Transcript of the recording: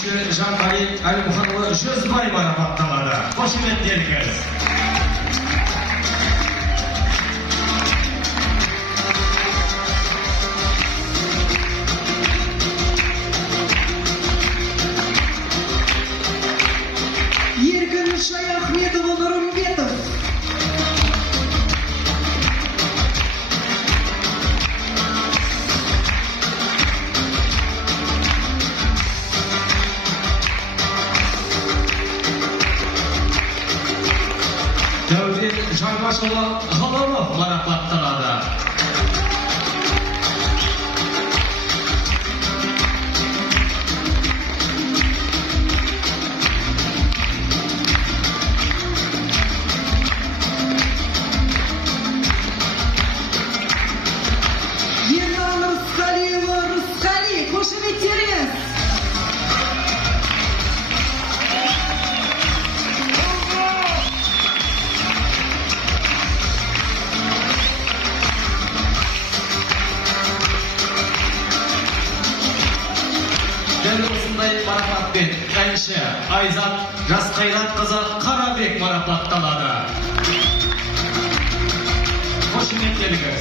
Üçüncü Janbay Alimuhanlı Jözbay marapatlanады. Қошеметтеріңіз. Еркін Шаяхметұлы Нұрымбетов. Дәурен Жайбашұлы Ғалымов марапатталады. Ерлан Рысқалиұлы Рысқали. Қошеметтеріңіз. Дәл осындай марапатпен әнші Айзат Жасқайратқызы Қарабек марапатталады. Қошеметтеріңіз.